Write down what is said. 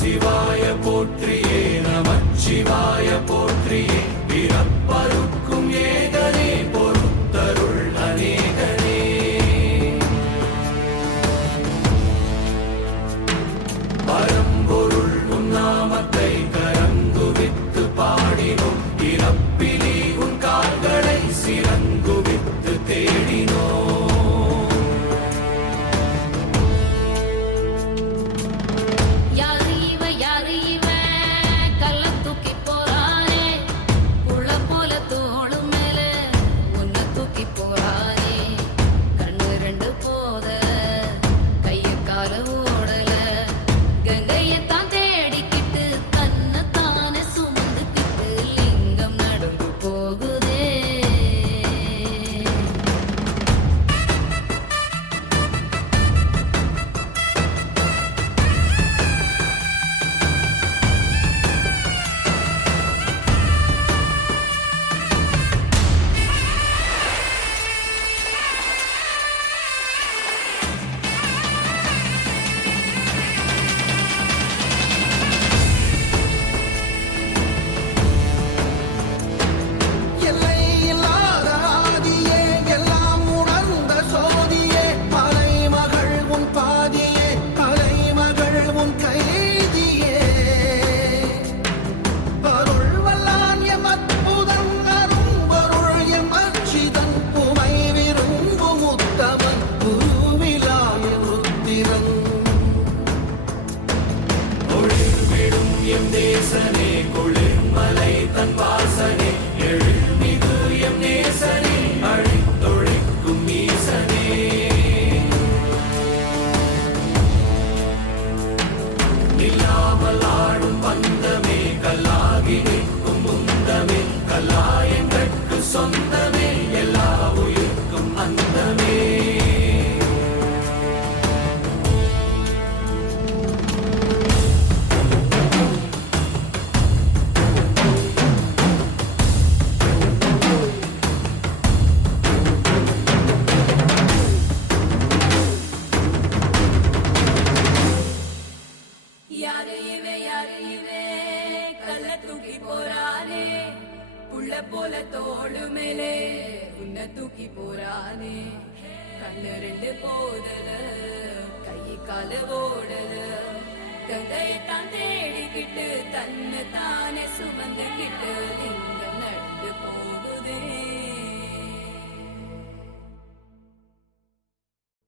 சிவாய போற்றியே நமச்சிவாய போற்றியே பிறப்பருக்கும் ஏகனே பொறுத்தருள் அநேகனே பரம்பொருள் உன்னாமத்தை கரங்குவித்து பாடினோம் இறப்பிலி உன் கால்களை சிறங்குவித்து தேடினோம் சொந்தமே எல்லா உயிர்க்கும் அந்தமே யாரு இவே கல்ல தூக்கி போறானே புள்ள போல தோளு மேலே உன்னை தூக்கி போறானே கண்ணு ரெண்டு போதல கை கால ஓடல கங்கையத்தான் தேடிக்கிட்டு தன்னை தானே